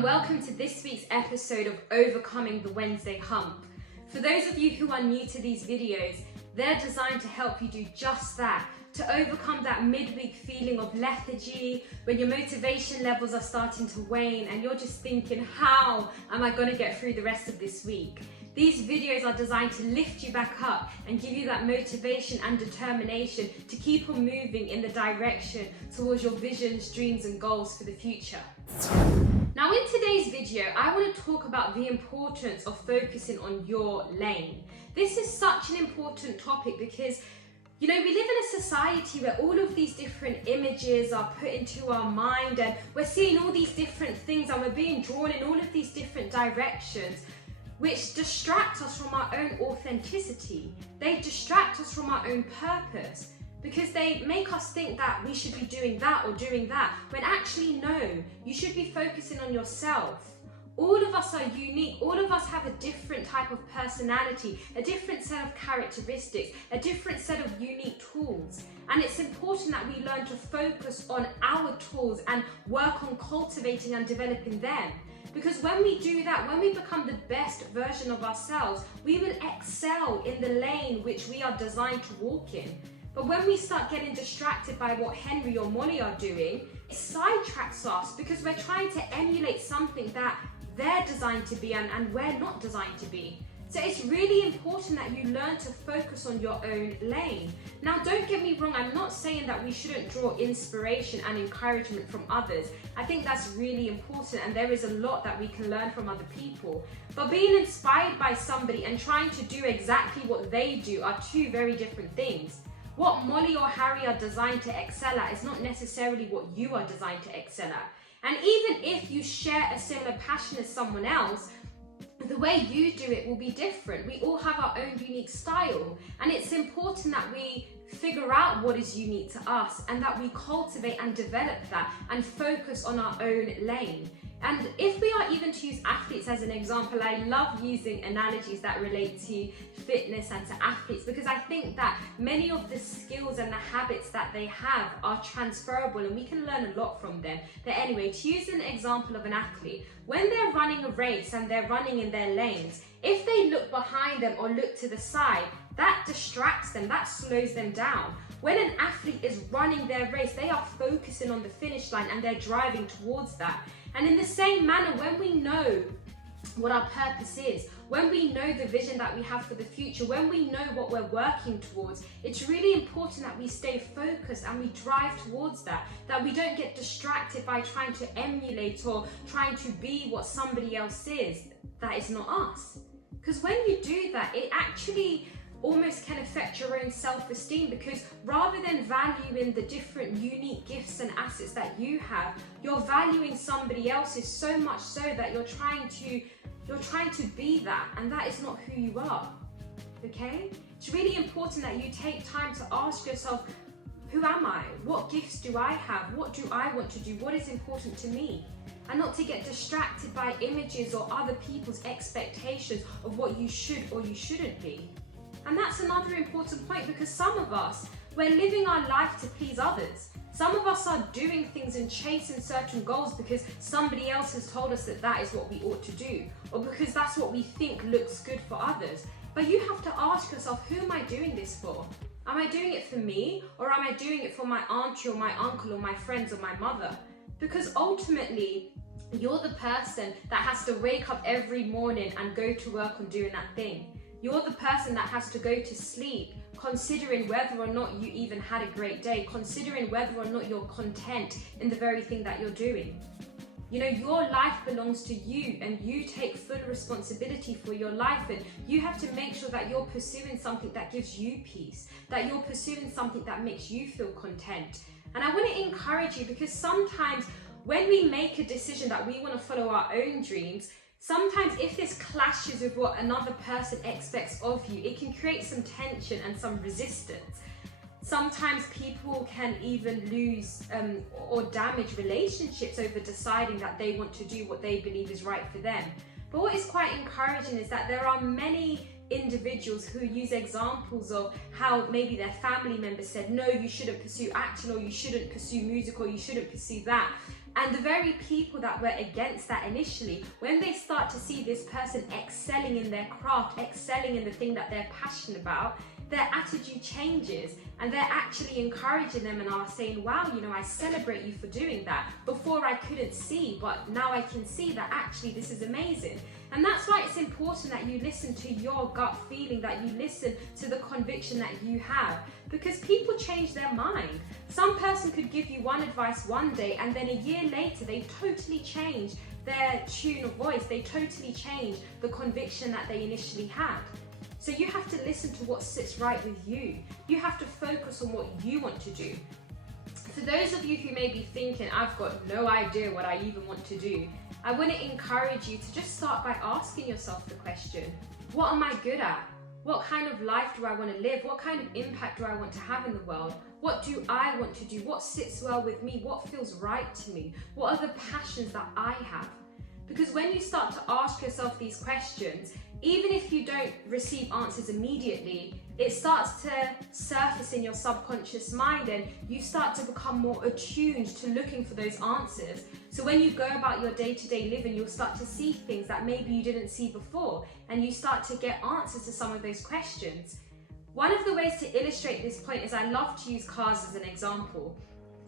and welcome to this week's episode of Overcoming the Wednesday Hump. For those of you who are new to these videos, they're designed to help you do just that, to overcome that midweek feeling of lethargy, when your motivation levels are starting to wane and you're just thinking, how am I going to get through the rest of this week? These videos are designed to lift you back up and give you that motivation and determination to keep on moving in the direction towards your visions, dreams and goals for the future. Now in today's video, I want to talk about the importance of focusing on your lane. This is such an important topic because we live in a society where all of these different images are put into our mind and we're seeing all these different things and we're being drawn in all of these different directions, which distract us from our own authenticity. They distract us from our own purpose because they make us think that we should be doing that or doing that, when actually no, you should be focusing on yourself. All of us are unique, all of us have a different type of personality, a different set of characteristics, a different set of unique tools. And it's important that we learn to focus on our tools and work on cultivating and developing them. Because when we do that, when we become the best version of ourselves, we will excel in the lane which we are designed to walk in. But when we start getting distracted by what Henry or Molly are doing, it sidetracks us because we're trying to emulate something that they're designed to be and we're not designed to be. So it's really important that you learn to focus on your own lane. Now, don't get me wrong, I'm not saying that we shouldn't draw inspiration and encouragement from others. I think that's really important and there is a lot that we can learn from other people. But being inspired by somebody and trying to do exactly what they do are two very different things. What Molly or Harry are designed to excel at is not necessarily what you are designed to excel at. And even if you share a similar passion as someone else, the way you do it will be different. We all have our own unique style, and it's important that we figure out what is unique to us and that we cultivate and develop that and focus on our own lane. And if we are even to use athletes as an example, I love using analogies that relate to fitness and to athletes because I think that many of the skills and the habits that they have are transferable and we can learn a lot from them. But anyway, to use an example of an athlete, when they're running a race and they're running in their lanes, if they look behind them or look to the side, that distracts them, that slows them down. When an athlete is running their race, they are focusing on the finish line and they're driving towards that. And in the same manner, when we know what our purpose is, when we know the vision that we have for the future, when we know what we're working towards, it's really important that we stay focused and we drive towards that, that we don't get distracted by trying to emulate or trying to be what somebody else is that is not us. Because when you do that, it actually almost can affect your own self-esteem because rather than valuing the different unique gifts and assets that you have, you're valuing somebody else's so much so that you're trying to be that, and that is not who you are. Okay? It's really important that you take time to ask yourself, who am I? What gifts do I have? What do I want to do? What is important to me? And not to get distracted by images or other people's expectations of what you should or you shouldn't be. And that's another important point because some of us, we're living our life to please others. Some of us are doing things and chasing certain goals because somebody else has told us that that is what we ought to do, or because that's what we think looks good for others. But you have to ask yourself, who am I doing this for? Am I doing it for me, or am I doing it for my auntie or my uncle or my friends or my mother? Because ultimately, you're the person that has to wake up every morning and go to work on doing that thing. You're the person that has to go to sleep considering whether or not you even had a great day, considering whether or not you're content in the very thing that you're doing. Your life belongs to you and you take full responsibility for your life, and you have to make sure that you're pursuing something that gives you peace, that you're pursuing something that makes you feel content. And I want to encourage you because sometimes when we make a decision that we want to follow our own dreams, sometimes if this clashes with what another person expects of you, it can create some tension and some resistance. Sometimes people can even lose or damage relationships over deciding that they want to do what they believe is right for them. But what is quite encouraging is that there are many individuals who use examples of how maybe their family members said, no, you shouldn't pursue acting, or you shouldn't pursue music, or you shouldn't pursue that. And the very people that were against that initially, when they start to see this person excelling in their craft, excelling in the thing that they're passionate about, their attitude changes and they're actually encouraging them and are saying, wow, you know, I celebrate you for doing that. Before I couldn't see, but now I can see that actually this is amazing. And that's why it's important that you listen to your gut feeling, that you listen to the conviction that you have, because people change their mind. Some person could give you one advice one day and then a year later they totally change their tune of voice, they totally change the conviction that they initially had. So you have to listen to what sits right with you. You have to focus on what you want to do. For those of you who may be thinking, I've got no idea what I even want to do, I want to encourage you to just start by asking yourself the question, what am I good at? What kind of life do I want to live? What kind of impact do I want to have in the world? What do I want to do? What sits well with me? What feels right to me? What are the passions that I have? Because when you start to ask yourself these questions, even if you don't receive answers immediately, it starts to surface in your subconscious mind and you start to become more attuned to looking for those answers. So when you go about your day-to-day living, you'll start to see things that maybe you didn't see before, and you start to get answers to some of those questions. One of the ways to illustrate this point is I love to use cars as an example.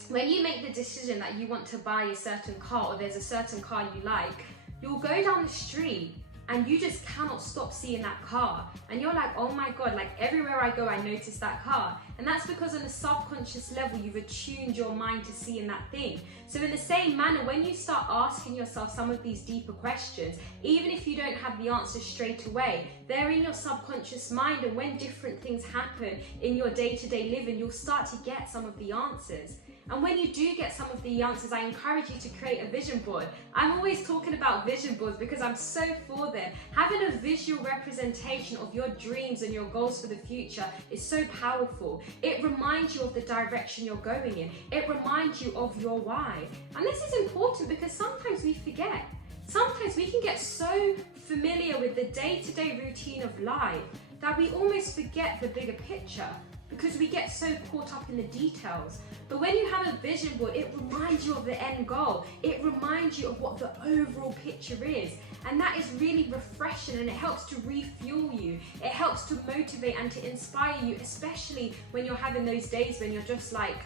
When you make the decision that you want to buy a certain car or there's a certain car you like, you'll go down the street and you just cannot stop seeing that car. And you're like, oh my God, like everywhere I go, I notice that car. And that's because on a subconscious level, you've attuned your mind to seeing that thing. So in the same manner, when you start asking yourself some of these deeper questions, even if you don't have the answers straight away, they're in your subconscious mind. And when different things happen in your day-to-day living, you'll start to get some of the answers. And when you do get some of the answers, I encourage you to create a vision board. I'm always talking about vision boards because I'm so for them. Having a visual representation of your dreams and your goals for the future is so powerful. It reminds you of the direction you're going in. It reminds you of your why. And this is important because sometimes we forget. Sometimes we can get so familiar with the day-to-day routine of life that we almost forget the bigger picture, because we get so caught up in the details. But when you have a vision board, it reminds you of the end goal. It reminds you of what the overall picture is. And that is really refreshing, and it helps to refuel you. It helps to motivate and to inspire you, especially when you're having those days when you're just like,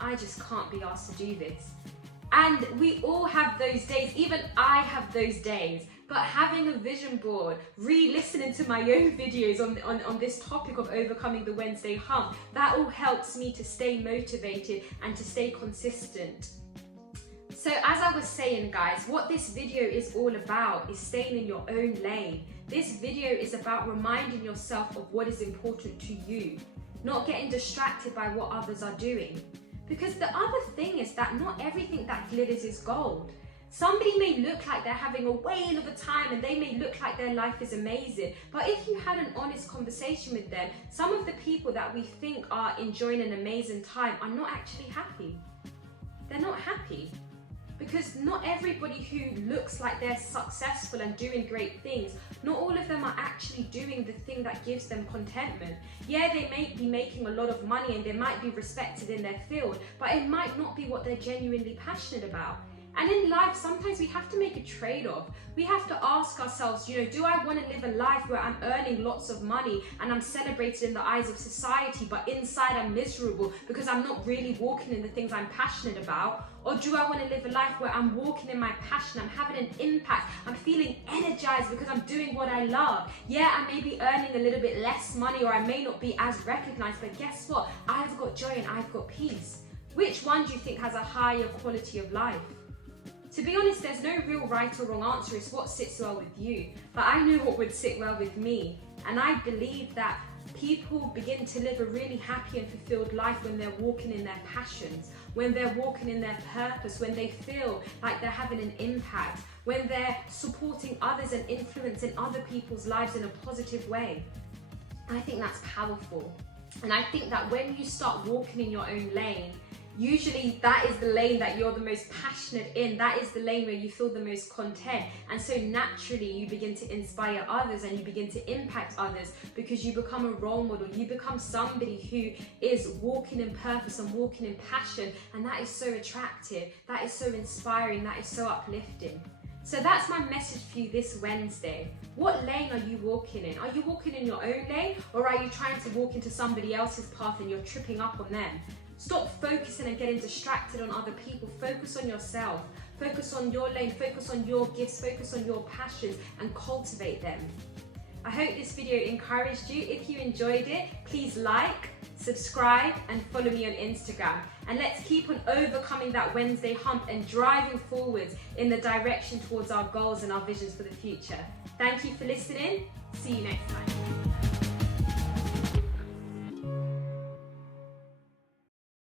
I just can't be asked to do this. And we all have those days, even I have those days. But having a vision board, re-listening to my own videos on this topic of overcoming the Wednesday hump, that all helps me to stay motivated and to stay consistent. So as I was saying, guys, what this video is all about is staying in your own lane. This video is about reminding yourself of what is important to you, not getting distracted by what others are doing. Because the other thing is that not everything that glitters is gold. Somebody may look like they're having a whale of a time and they may look like their life is amazing. But if you had an honest conversation with them, some of the people that we think are enjoying an amazing time are not actually happy. They're not happy. Because not everybody who looks like they're successful and doing great things, not all of them are actually doing the thing that gives them contentment. Yeah, they may be making a lot of money and they might be respected in their field, but it might not be what they're genuinely passionate about. And in life, sometimes we have to make a trade-off. We have to ask ourselves, do I want to live a life where I'm earning lots of money and I'm celebrated in the eyes of society, but inside I'm miserable because I'm not really walking in the things I'm passionate about? Or do I want to live a life where I'm walking in my passion, I'm having an impact, I'm feeling energized because I'm doing what I love? Yeah, I may be earning a little bit less money or I may not be as recognized, but guess what? I've got joy and I've got peace. Which one do you think has a higher quality of life? To be honest, there's no real right or wrong answer. It's what sits well with you. But I know what would sit well with me. And I believe that people begin to live a really happy and fulfilled life when they're walking in their passions, when they're walking in their purpose, when they feel like they're having an impact, when they're supporting others and influencing other people's lives in a positive way. I think that's powerful. And I think that when you start walking in your own lane, Usually that is the lane that you're the most passionate in. That is the lane where you feel the most content. And so naturally you begin to inspire others and you begin to impact others because you become a role model. You become somebody who is walking in purpose and walking in passion. And that is so attractive. That is so inspiring. That is so uplifting. So that's my message for you this Wednesday. What lane are you walking in? Are you walking in your own lane, or are you trying to walk into somebody else's path and you're tripping up on them? Stop focusing and getting distracted on other people. Focus on yourself. Focus on your lane. Focus on your gifts. Focus on your passions and cultivate them. I hope this video encouraged you. If you enjoyed it, please like, subscribe, and follow me on Instagram. And let's keep on overcoming that Wednesday hump and driving forwards in the direction towards our goals and our visions for the future. Thank you for listening. See you next time.